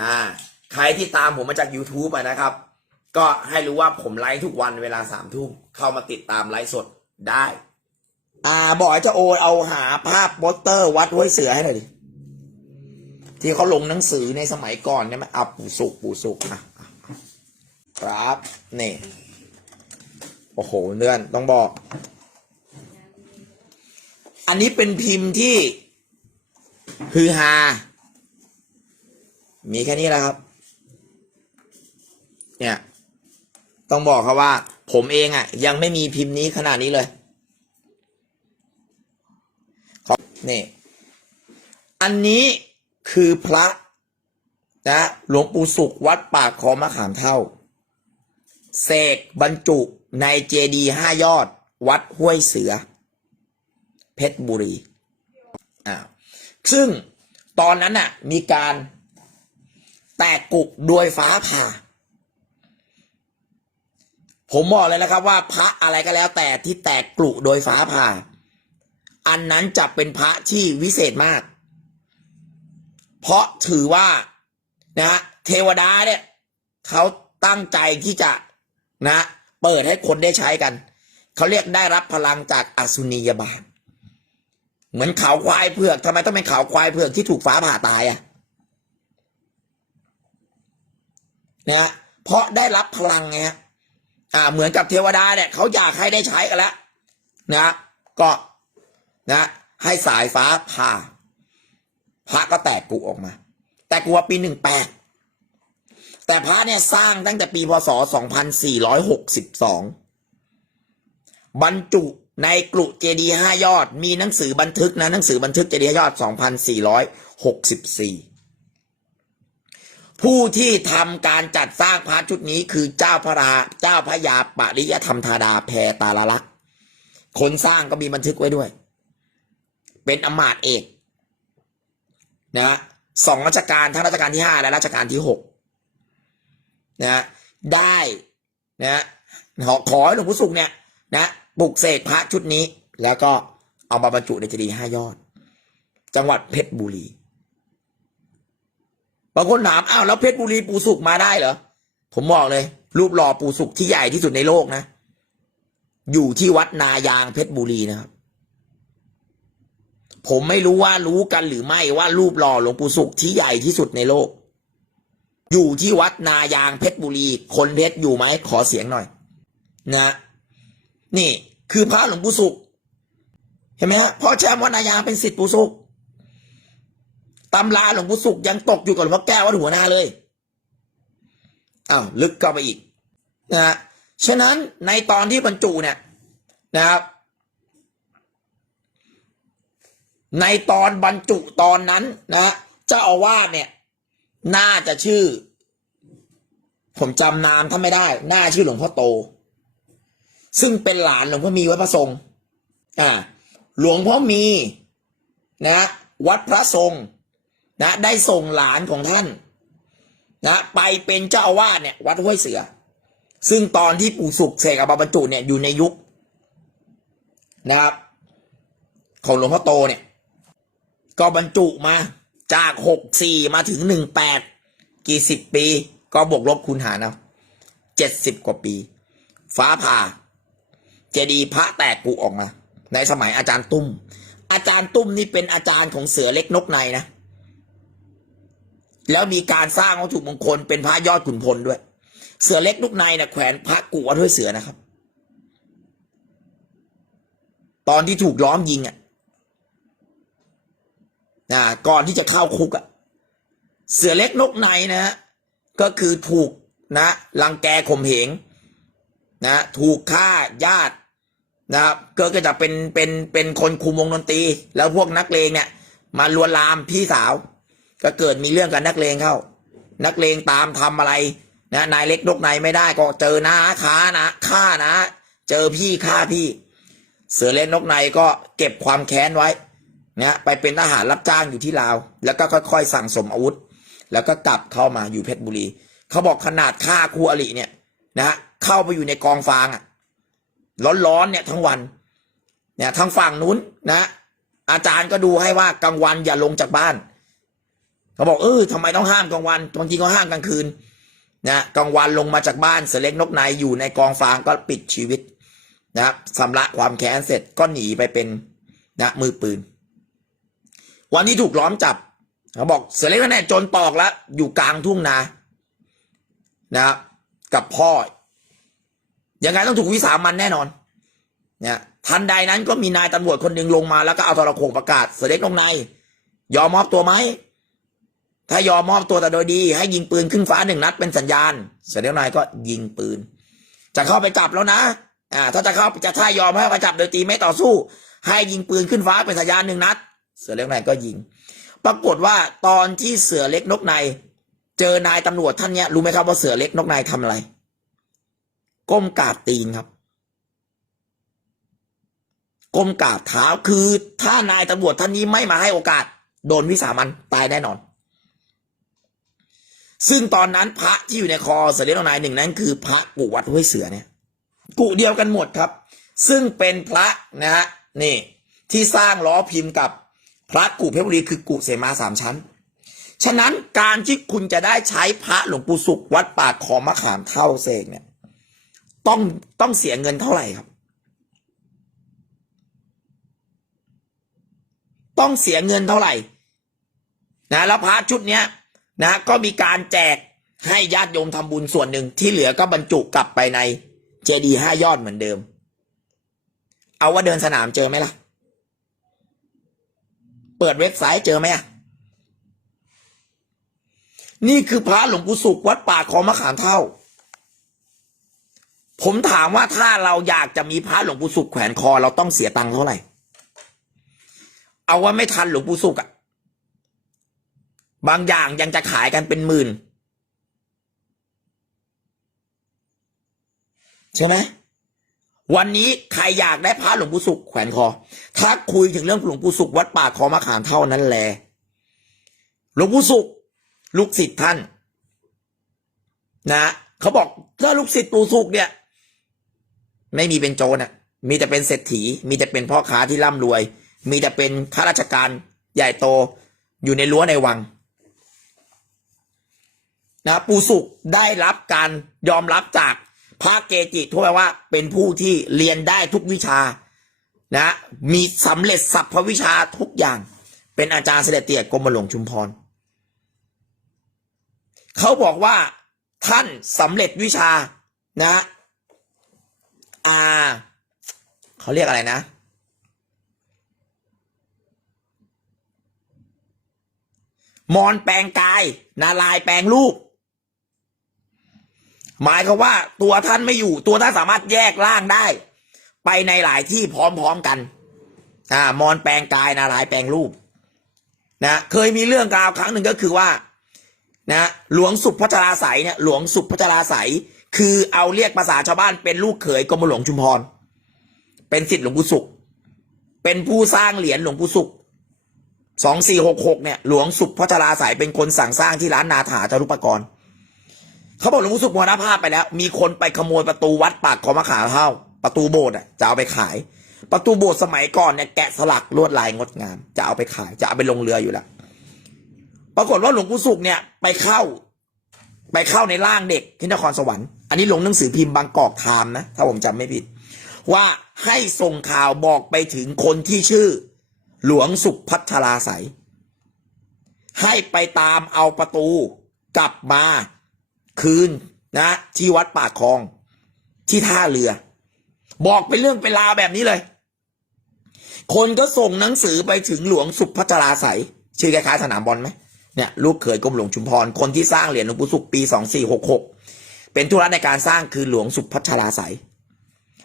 อ่าใครที่ตามผมมาจาก YouTube อะนะครับ ก็ให้รู้ว่าผมไลฟ์ทุกวันเวลาสามทุ่มเข้ามาติดตามไลฟ์สดได้ อ่าบอกให้เจ้าโอเอาหาภาพโปสเตอร์วัดห้วยเสือให้หน่อยดิ ที่เขาลงหนังสือในสมัยก่อนเนี่ยไหมอะปู่สุกปู่สุกอะอะอะครับนี่ โอ้โหเนื่อนต้องบอก อันนี้เป็นพิมพ์ที่ฮือฮา มีแค่นี้แหละครับ เนี่ย ต้องบอกครับว่า ผมเองอะ่ะ ยังไม่มีพิมพ์นี้ขนาดนี้เลยครับนี่อันนี้คือพระนะหลวงปู่สุขวัดปากคอมะขามเท่า เสกบรรจุในเจดีห้ายอด วัดห้วยเสือ เพชรบุรี อ่าซึ่งตอนนั้นน่ะ มีการ แตกกุกโดยฟ้าผ่า ผมบอกเลยนะครับว่าพระอะไรก็แล้วแต่ที่แตกกลุโดยฟ้าผ่า อันนั้นจะเป็นพระที่วิเศษมาก เพราะถือว่านะฮะเทวดาเนี่ยเขาตั้งใจที่จะนะ เปิดให้คนได้ใช้กัน เขาเรียกได้รับพลังจากอสุนียบาลเหมือนเขาควายเผือกทำไมต้องเป็นเขาควายเผือกที่ถูกฟ้าผ่าตายอะ่ะ นะเพราะได้รับพลังไงฮะอ่า เหมือนกับเทวดาเนี่ยเขาอยากให้ได้ใช้กันแล้วนะก็นะให้สายฟ้าผ่าพระก็แตกกุออกมา แต่กลัวปีหนึ่งแปดแต่พระเนี่ยสร้างตั้งแต่ปีพศสองพันสี่ร้อยหกสิบสองบรรจุในกลุเจดีห้ายอด มีหนังสือบันทึกนะหนังสือบันทึกเจดีห้ายอดบสี่ ผู้ที่ทำการจัดสร้างพระชุดนี้คือเจ้าพระราเจ้าพระยาปริยธรรมธาดาแพรตาลลักษ์คนสร้างก็มีบันทึกไว้ด้วย เป็นอมาตย์เอกนะสองรัชกาลทั้งรัชกาลที่ห้าและรัชกาลที่หกนะได้นะขอขอให้หลวงพ่อสุขเนี่ยนะปลุกเสกพระชุดนี้ แล้วก็เอามาบรรจุในเจดีย์ห้ายอด จังหวัดเพชรบุรี บางคนถามอ้าวแล้วเพชรบุรีปูสุกมาได้เหรอผมบอกเลย รูปหล่อปูสุกที่ใหญ่ที่สุดในโลกนะ อยู่ที่วัดนายางเพชรบุรีนะครับ ผมไม่รู้ว่ารู้กันหรือไม่ว่ารูปหล่อหลวงปู่สุขที่ใหญ่ที่สุดในโลก อยู่ที่วัดนายางเพชรบุรี คนเพชรอยู่ไหมขอเสียงหน่อย นะ นี่ คือพระหลวงปู่สุขเห็นไหมฮะพ่อแชมป์วัดนายางเป็นสิทธิ์ปู่สุข ตำราหลวงปู่สุขยังตกอยู่กับหลวงพ่อแก้ววัดหัวหน้าเลยอ้าวลึกเข้าไปอีกนะฮะฉะนั้นในตอนที่บรรจุเนี่ยนะครับในตอนบรรจุตอนนั้นนะเจ้าอาวาสเนี่ย น่าจะชื่อ ผมจำนามท่านไม่ได้ น่าชื่อหลวงพ่อโต ซึ่งเป็นหลานหลวงพ่อมีวัดพระทรงอ่าหลวงพ่อมีนะ วัดพระทรง นะได้ส่งหลานของท่านนะไปเป็นเจ้าอาวาสเนี่ยวัดห้วยเสือ ซึ่งตอนที่ปู่สุกเสกเอามาบรรจุเนี่ยอยู่ในยุคนะครับ ของหลวงพ่อโตเนี่ย ก็บรรจุมาจากหกสี่มาถึงหนึ่งแปดกี่สิบปี ก็บวกลบคูณหารเอาเจ็ดสิบกว่าปี ฟ้าผ่า เจดีพระแตกกุออกมา ในสมัยอาจารย์ตุ้ม อาจารย์ตุ้มนี่เป็นอาจารย์ของเสือเล็กนกในนะ แล้วมีการสร้างวัตถุมงคลเป็นพระยอดขุนพลด้วย เสือเล็กนกในนะแขวนพระกุวัดห้วยเสือนะครับ ตอนที่ถูกล้อมยิงอะนะก่อนที่จะเข้าคุกอะเสือเล็กนกในนะฮะก็คือถูกนะรังแกข่มเหงนะถูกฆ่าญาตินะครับก็ก็จะเป็นเป็นเป็นคนคุมวงดนตรี แล้วพวกนักเลงเนี่ย มาลวนลามพี่สาว ก็เกิดมีเรื่องกับนักเลงเข้า นักเลงตามทำอะไรนะนายเล็กนกในไม่ได้ก็เจอนะค้านะฆ่านะ เจอพี่ฆ่าพี่ เสือเล็กนกในก็เก็บความแค้นไว้นะไปเป็นทหารรับจ้างอยู่ที่ลาว แล้วก็ค่อยๆ สั่งสมอาวุธ แล้วก็กลับเข้ามาอยู่เพชรบุรี เขาบอกขนาดฆ่าครูอริเนี่ยนะเข้าไปอยู่ในกองฟางอะร้อนๆเนี่ยทั้งวันเนี่ยทางฝั่งนู้นนะ อาจารย์ก็ดูให้ว่ากลางวันอย่าลงจากบ้าน เขาบอกเออทำไมต้องห้ามกลางวันบางทีก็ห้ามกลางคืนนะกลางวันลงมาจากบ้านเสเล็กนกในอยู่ในกองฟางก็ปิดชีวิตนะครับสำระความแค้นเสร็จก็หนีไปเป็นนะมือปืน วันที่ถูกล้อมจับเขาบอกเสเล็กนกในจนปอกแล้วอยู่กลางทุ่งนานะครับกับพ่อยังไงต้องถูกวิสามันแน่นอนเนี่ยทันใดนั้นก็มีนายตำรวจคนหนึ่งลงมาแล้วก็เอาโทรโขงประกาศ เสเล็กนกในยอมมอบตัวไหม ถ้ายอมมอบตัวแต่โดยดี ให้ยิงปืนขึ้นฟ้าหนึ่งนัดเป็นสัญญาณ เสร็จแล้วนายก็ยิงปืน จะเข้าไปจับแล้วนะ อ่า ถ้าจะเข้าจะถ้ายอมให้ไปจับโดยตีไม่ต่อสู้ ให้ยิงปืนขึ้นฟ้าเป็นสัญญาณหนึ่งนัด เสือเล็กนายก็ยิง ปรากฏว่าตอนที่เสือเล็กนกในเจอนายตำรวจท่านเนี้ยรู้ไหมครับว่าเสือเล็กนกในทำอะไร ก้มกราบตีนครับก้มกราบเท้าคือถ้านายตำรวจท่านนี้ไม่มาให้โอกาส โดนวิสามันตายแน่นอน ซึ่งตอนนั้นพระที่อยู่ในคอเสือเล็กนกนายหนึ่งนั้น คือพระกุวัดห้วยเสือเนี่ย กุเดียวกันหมดครับ ซึ่งเป็นพระนะฮะนี่ ที่สร้างล้อพิมพ์กับพระกุเพชรบุรีคือกุเสมาสามชั้น ฉะนั้นการที่คุณจะได้ใช้พระหลวงปู่สุขวัดป่าคอมะขามเท่าเสกเนี่ย ต้องต้องเสียเงินเท่าไหร่ครับ ต้องเสียเงินเท่าไหร่นะแล้วพระชุดเนี้ย นะก็มีการแจกให้ญาติโยมทำบุญส่วนหนึ่งที่เหลือก็บรรจุกลับไปในเจดีย์ห้ายอดเหมือนเดิม เอาว่าเดินสนามเจอไหมล่ะ เปิดเว็บไซต์เจอไหมอะนี่คือพระหลวงปู่สุขวัดป่าคอมะขามเท่า ผมถามว่าถ้าเราอยากจะมีพระหลวงปู่สุขแขวนคอเราต้องเสียตังค์เท่าไหร่ เอาว่าไม่ทันหลวงปู่สุขอะ บางอย่างยังจะขายกันเป็นหมื่น ใช่ไหมวันนี้ใครอยากได้พระหลวงปู่สุขแขวนคอ ถ้าคุยถึงเรื่องหลวงปู่สุขวัดป่าคอมะขามเท่านั้นแหละหลวงปู่สุข ลูกศิษย์ท่าน นะเขาบอกถ้าลูกศิษย์ปู่สุขเนี่ย ไม่มีเป็นโจรน่ะมีแต่เป็นเศรษฐี มีแต่เป็นพ่อค้าที่ร่ำรวย มีแต่เป็นข้าราชการใหญ่โตอยู่ในรั้วในวัง นะปูสุขได้รับการยอมรับจากพระเกจิทั่วว่าเป็นผู้ที่เรียนได้ทุกวิชานะมีสำเร็จสัพพวิชาทุกอย่าง เป็นอาจารย์เสด็จเตี่ยกรมหลวงชุมพร เขาบอกว่าท่านสำเร็จวิชานะอ่าเขาเรียกอะไรนะ มอนแปลงกาย นาลายแปลงรูป หมายความว่าตัวท่านไม่อยู่ ตัวท่านสามารถแยกร่างได้ ไปในหลายที่พร้อมๆกัน อ่ามอนแปลงกายนาลายแปลงรูปนะเคยมีเรื่องราวครั้งหนึ่งก็คือว่านะหลวงสุพัชราใสยเนี่ยหลวงสุพัชราใสยคือเอาเรียกภาษาชาวบ้านเป็นลูกเขยกรมหลวงชุมพร เป็นศิษย์หลวงปู่สุข เป็นผู้สร้างเหรียญหลวงปู่สุขสองสี่หกหกเนี่ยหลวงสุพัชราใสยเป็นคนสั่งสร้างที่ร้านนาถาจารุปกรณ์ เขาบอกหลวงปู่สุขมรณภาพไปแล้ว มีคนไปขโมยประตูวัดปากคอมะขามเท่า ประตูโบสถ์อะจะเอาไปขาย ประตูโบสถ์สมัยก่อนเนี่ยแกะสลักลวดลายงดงาม จะเอาไปขายจะเอาไปลงเรืออยู่แล้วปรากฏว่าหลวงปู่สุขเนี่ยไปเข้า ไปเข้าในร่างเด็กที่นครสวรรค์อันนี้ลงหนังสือพิมพ์บางกอกไทม์นะถ้าผมจำไม่ผิด ว่าให้ส่งข่าวบอกไปถึงคนที่ชื่อ หลวงสุขพัชราใสยให้ไปตามเอาประตูกลับมา คืนนะ ที่วัดปากคลอง ที่ท่าเรือ บอกเป็นเรื่องเป็นราวแบบนี้เลย คนก็ส่งหนังสือไปถึงหลวงสุพัชราใสยชื่อคล้ายๆสนามบอลไหมเนี่ยลูกเขยกรมหลวงชุมพร คนที่สร้างเหรียญหลวงปู่สุขปีสองสี่หกหกเป็นธุระในการสร้างคือหลวงสุพัชราใสย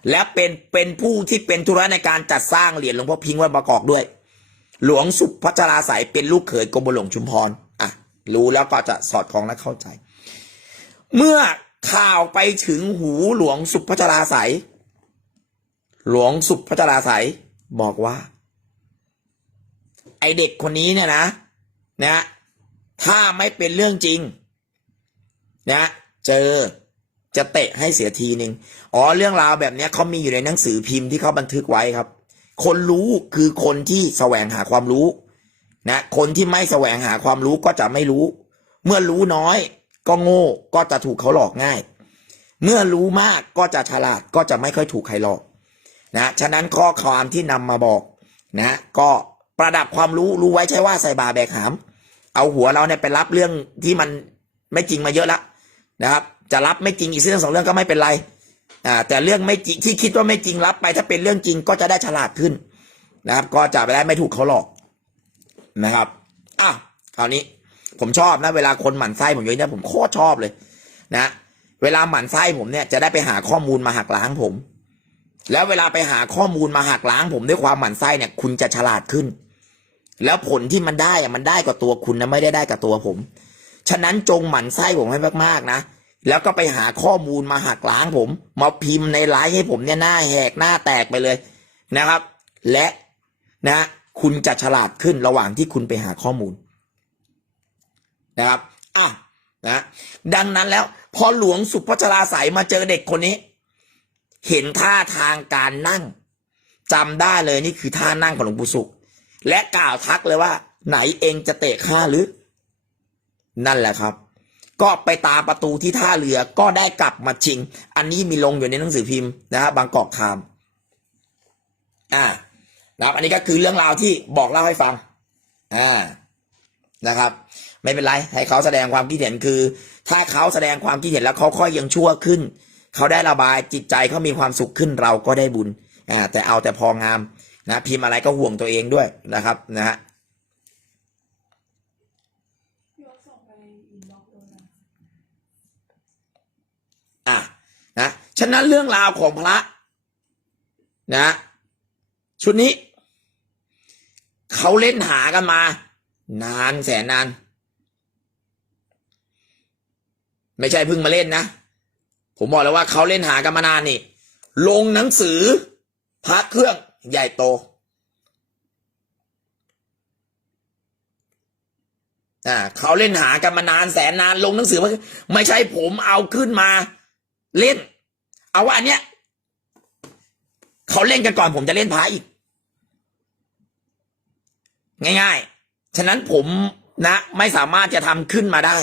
และเป็นเป็นผู้ที่เป็นธุระในการจัดสร้างเหรียญหลวงพ่อพิงวัดประกอบด้วย หลวงสุพัชราใสยเป็นลูกเขยกรมหลวงชุมพรอะรู้แล้วก็จะสอดคล้องและเข้าใจ เมื่อข่าวไปถึงหูหลวงสุพัชราใสยหลวงสุพัชราใสยบอกว่า ไอเด็กคนนี้เนี่ยนะ นะ ถ้าไม่เป็นเรื่องจริง นะ เจอจะเตะให้เสียทีหนึ่งอ๋อเรื่องราวแบบนี้เขามีอยู่ในหนังสือพิมพ์ที่เขาบันทึกไว้ครับ คนรู้คือคนที่แสวงหาความรู้ นะ คนที่ไม่แสวงหาความรู้ก็จะไม่รู้ เมื่อรู้น้อย ก็โง่ก็จะถูกเขาหลอกง่าย เมื่อรู้มากก็จะฉลาดก็จะไม่ค่อยถูกใครหลอกนะฉะนั้นข้อความที่นำมาบอกนะก็ประดับความรู้รู้ไว้ใช่ว่าใส่บาแบกหาม เอาหัวเราเนี่ยไปรับเรื่องที่มันไม่จริงมาเยอะแล้วนะครับ จะรับไม่จริงอีกเรื่องสองเรื่องก็ไม่เป็นไรอ่าแต่เรื่องไม่จริงที่คิดว่าไม่จริงรับไปถ้าเป็นเรื่องจริงก็จะได้ฉลาดขึ้นนะครับ ก็จะไปได้ไม่ถูกเขาหลอกนะครับอะคราวนี้ ผมชอบนะ เวลาคนหมั่นไส้ผมเยอะเนี่ยผมโคตรชอบเลย นะ เวลาหมั่นไส้ผมเนี่ยจะได้ไปหาข้อมูลมาหักล้างผม แล้วเวลาไปหาข้อมูลมาหักล้างผมด้วยความหมั่นไส้เนี่ย คุณจะฉลาดขึ้น แล้วผลที่มันได้อะมันได้กับตัวคุณนะไม่ได้ได้กับตัวผม ฉะนั้นจงหมั่นไส้ผมให้มากๆนะแล้วก็ไปหาข้อมูลมาหักล้างผม มาพิมพ์ในไลฟ์ให้ผมเนี่ยหน้าแหกหน้าแตกไปเลยนะครับ และนะคุณจะฉลาดขึ้นระหว่างที่คุณไปหาข้อมูล นะครับอะนะดังนั้นแล้วพอหลวงสุพัชราสายมาเจอเด็กคนนี้ เห็นท่าทางการนั่งจำได้เลยนี่คือท่านั่งของหลวงปู่สุข และกล่าวทักเลยว่า ไหนเองจะเตะข้าหรือ นั่นแหละครับ ก็ไปตามประตูที่ท่าเรือก็ได้กลับมาชิง อันนี้มีลงอยู่ในหนังสือพิมพ์นะครับบางกอกคามอ่านะครับอันนี้ก็คือเรื่องราวที่บอกเล่าให้ฟังอ่านะครับ ไม่เป็นไร ให้เขาแสดงความคิดเห็นคือ ถ้าเขาแสดงความคิดเห็นแล้วเขาค่อยยังชั่วขึ้น เขาได้ระบายจิตใจเขามีความสุขขึ้นเราก็ได้บุญอ่าแต่เอาแต่พองามนะพิมพ์อะไรก็ห่วงตัวเองด้วยนะครับนะฮะอ่าส่งไปอินบ็อกซ์ดูนะอะนะฉะนั้นเรื่องราวของพระนะ ชุดนี้ เขาเล่นหากันมา นานแสนนาน ไม่ใช่เพิ่งมาเล่นนะ ผมบอกแล้วว่าเขาเล่นหากันมานานนี่ ลงหนังสือพระเครื่องใหญ่โตอ่าเขาเล่นหากันมานานแสนนานลงหนังสือมาไม่ใช่ผมเอาขึ้นมา เล่น เอาว่าอันเนี้ยเขาเล่นกันก่อนผมจะเล่นพระอีก ง่าย ๆ ฉะนั้นผมนะ ไม่สามารถจะทำขึ้นมาได้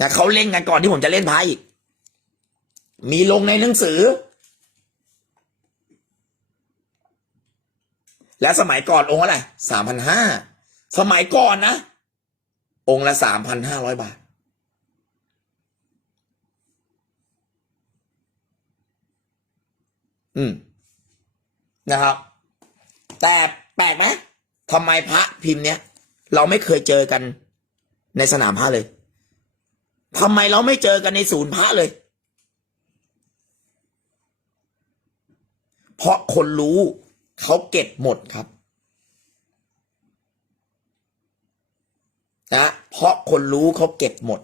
นะเขาเล่นกันก่อนที่ผมจะเล่นไพระอีก มีลงในหนังสือ และสมัยก่อนองค์อะไรสามพันห้าสมัยก่อนนะ องค์ละสามพันห้าร้อยบาท อืม นะครับ แต่แปลกไหมทำไมพระพิมพ์เนี้ย เราไม่เคยเจอกันในสนามพระเลย ทำไมเราไม่เจอกันในศูนย์พระเลย เพราะคนรู้เขาเก็บหมดครับนะเพราะคนรู้เขาเก็บหมด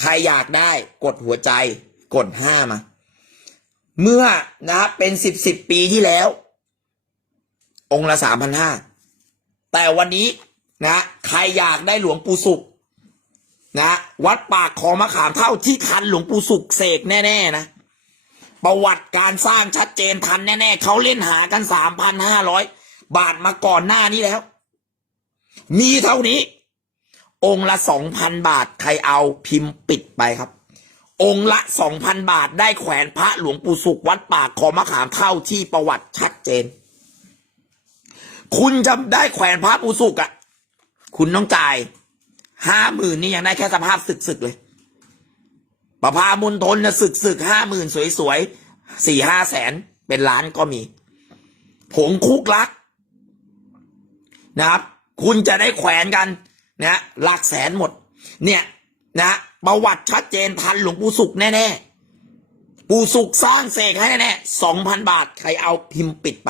ใครอยากได้กดหัวใจ กดห้ามา เมื่อนะเป็นสิบสิบปีที่แล้ว องค์ละสามพันห้าแต่วันนี้นะ ใครอยากได้หลวงปู่สุข นะวัดปากคลองมะขามเท่าที่คันหลวงปู่สุขเสกแน่ ๆ นะ ประวัติการสร้างชัดเจนทันแน่ ๆเขาเล่นหากันสามพันห้าร้อยบาทมาก่อนหน้านี้แล้ว มีเท่านี้ องค์ละสองพันบาทใครเอาพิมพ์ปิดไปครับ องค์ละสองพันบาทได้แขวนพระหลวงปู่สุขวัดป่าคอมะขามเท่าที่ประวัติชัดเจน คุณจะได้แขวนพระปู่สุขอะ คุณต้องจ่าย ห้าหมื่นนี่ยังได้แค่สภาพสึกๆเลย ประพามณฑลนะสึกสึกห้าหมื่นสวยๆสี่ห้าแสนเป็นล้านก็มี ผงคุกลัก นะครับ คุณจะได้แขวนกันนะหลักแสนหมด เนี่ย นะประวัติชัดเจนทันหลวงปู่สุขแน่ๆปู่สุขสร้างเสกให้แน่ๆสองพันบาท ใครเอาพิมพ์ปิดไป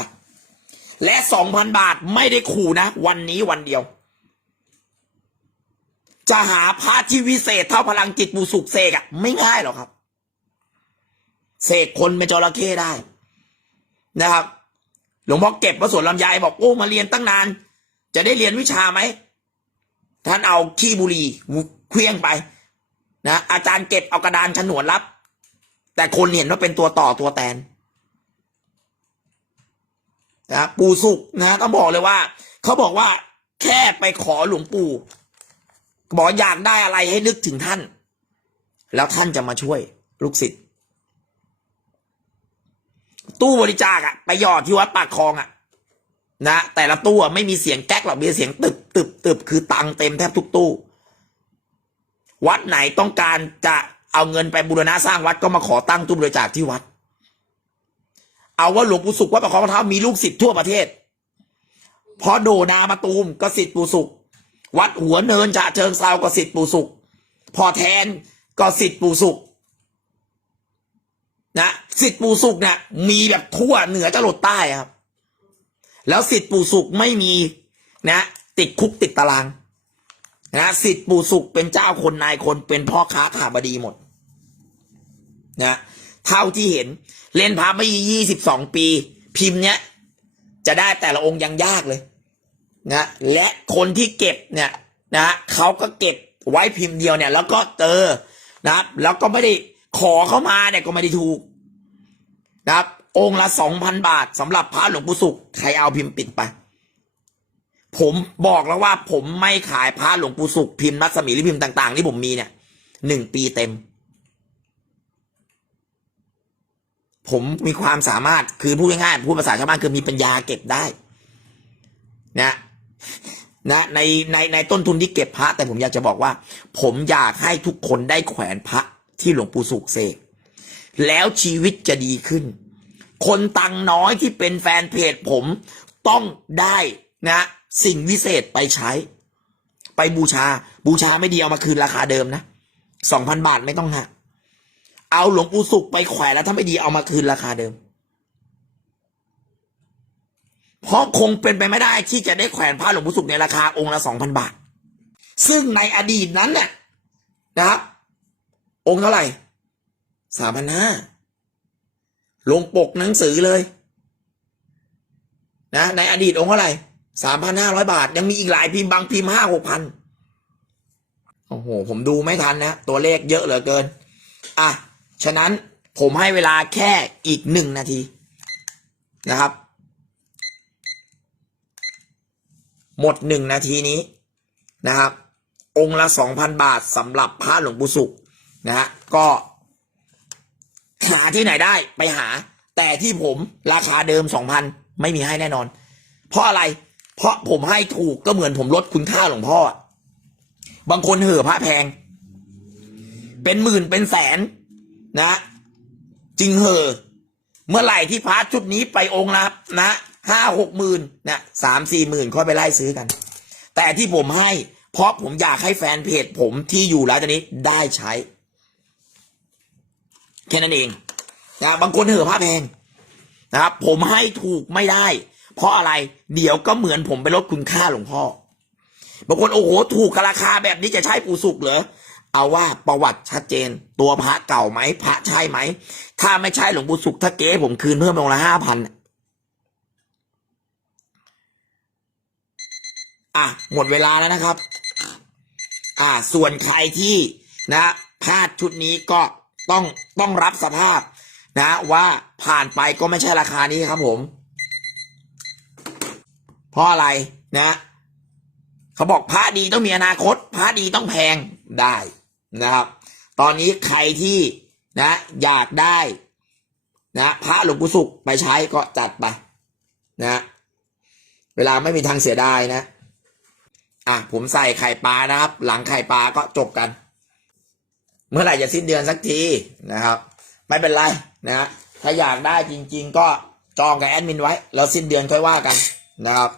และสองพันบาทไม่ได้ขู่นะ วันนี้วันเดียว จะหาพระที่วิเศษเท่าพลังจิตปู่สุขเสกอะไม่ง่ายหรอกครับ เสกคนเป็นจระเข้ได้นะครับ หลวงพ่อเก็บพระสวนลำไยบอกโอ้มาเรียนตั้งนาน จะได้เรียนวิชาไหมท่านเอาขี้บุหรี่เคลี้ยงไป นะอาจารย์เก็บเอากระดานฉนวนรับ แต่คนเห็นว่าเป็นตัวต่อตัวแตนนะปู่สุกนะก็บอกเลยว่า เขาบอกว่าแค่ไปขอหลวงปู่ บอกอยากได้อะไรให้นึกถึงท่าน แล้วท่านจะมาช่วยลูกศิษย์ตู้บริจาคอะไปหยอดที่วัดปากคลองอะนะแต่ละตู้ไม่มีเสียงแก๊กหรอกมีเสียงตึบตึบตึบคือตังค์เต็มแทบทุกตู้ วัดไหนต้องการจะเอาเงินไปบูรณะสร้างวัดก็มาขอตั้งตู้บริจาคที่วัด เอาว่าหลวงปู่สุขวัดประคองมะเท้ามีลูกศิษย์ทั่วประเทศพอโดนามาตูมก็สิทธ์ปู่สุข วัดหัวเนินจะเชิงเซาก็สิทธิ์ปู่สุข พอแทนก็สิทธิ์ปู่สุขนะสิทธิ์ปู่สุขเนี่ยมีแบบทั่วเหนือจะหลดใต้ครับ แล้วสิทธิ์ปู่สุขไม่มีนะ ติดคุกติดตารางนะสิทธิ์ปู่สุขเป็นเจ้าคนนายคนเป็นพ่อค้าขาบดีหมดนะเท่าที่เห็นเล่นพระไม่ยี่สิบสองปี พิมพ์เนี้ยจะได้แต่ละองค์ยังยากเลย นะและคนที่เก็บเนี่ยนะเขาก็เก็บไว้พิมพ์เดียวเนี่ย แล้วก็เจอนะครับ แล้วก็ไม่ได้ขอเข้ามาเนี่ยก็ไม่ได้ถูกนะครับ องค์ละสองพันบาทสำหรับพระหลวงปู่สุขใครเอาพิมพ์ปิดไป ผมบอกแล้วว่า ผมไม่ขายพระหลวงปู่สุขพิมพ์รัศมีหรือพิมพ์ต่าง ๆ ที่ผมมีเนี่ยหนึ่งปีเต็ม ผมมีความสามารถคือพูดง่ายๆพูดภาษาชาวบ้านคือมีปัญญาเก็บได้ นะ นะในในในต้นทุนที่เก็บพระแต่ผมอยากจะบอกว่า ผมอยากให้ทุกคนได้แขวนพระที่หลวงปู่สุขเสกแล้วชีวิตจะดีขึ้น คนตังน้อยที่เป็นแฟนเพจผมต้องได้นะ สิ่งวิเศษไปใช้ ไปบูชาบูชาไม่ดีเอามาคืนราคาเดิมนะสองพันบาทไม่ต้องหักเอาหลวงปู่สุขไปแขวนแล้วถ้าไม่ดีเอามาคืนราคาเดิม เพราะคงเป็นไปไม่ได้ที่จะได้แขวนพระหลวงปู่สุขในราคาองค์ละสองพันบาท ซึ่งในอดีตนั้นเนี่ยนะครับ องค์เท่าไหร่สามพันห้าลงปกหนังสือเลยนะในอดีตองค์เท่าไหร่สามพันห้าร้อยบาท ยังมีอีกหลายพิมพ์บางพิมพ์ห้าหกพันโอ้โห ผมดูไม่ทันนะ ตัวเลขเยอะเหลือเกิน อะ ฉะนั้นผมให้เวลาแค่อีกหนึ่งนาทีนะครับ หมดหนึ่งนาทีนี้นะครับ องค์ละสองพันบาทสำหรับพระหลวงปู่สุขนะฮะก็หาที่ไหนได้ไปหา แต่ที่ผมราคาเดิมสองพันไม่มีให้แน่นอน เพราะอะไร เพราะผมให้ถูกก็เหมือนผมลดคุณค่าหลวงพ่อ บางคนเห่อพระแพง เป็นหมื่นเป็นแสนนะ จริงเห่อเมื่อไหร่ที่พระชุดนี้ไปองค์ละนะ ห้าหกหมื่นนะสามสี่หมื่นค่อยไปไล่ซื้อกัน แต่ที่ผมให้ เพราะผมอยากให้แฟนเพจผมที่อยู่แล้วตอนนี้ได้ใช้ แค่นั้นเองนะบางคนเหอะพระแพงนะครับผมให้ถูกไม่ได้ เพราะอะไร เดี๋ยวก็เหมือนผมไปลดคุณค่าหลวงพ่อบางคนโอ้โหถูกราคาแบบนี้จะใช่ปู่สุกเหรอเอาว่าประวัติชัดเจน ตัวพระเก่าไหมพระใช่ไหม ถ้าไม่ใช่หลวงปู่สุขถ้าเก๊ผมคืนเพิ่มลงละห้าพัน อะหมดเวลาแล้วนะครับ อ่า ส่วนใครที่นะพลาดชุดนี้ก็ต้องต้องรับสภาพ นะว่าผ่านไปก็ไม่ใช่ราคานี้ครับผม เพราะอะไรนะเขาบอกพระดีต้องมีอนาคตพระดีต้องแพงได้นะครับ ตอนนี้ใครที่นะอยากได้นะพระหลวงปู่สุขไปใช้ก็จัดไปนะ เวลาไม่มีทางเสียดายนะ อะผมใส่ไข่ปลานะครับ หลังไข่ปลาก็จบกัน เมื่อไหร่จะสิ้นเดือนสักทีนะครับ ไม่เป็นไรนะถ้าอยากได้จริง ๆ ก็จองกับแอดมินไว้ แล้วสิ้นเดือนค่อยว่ากันนะครับ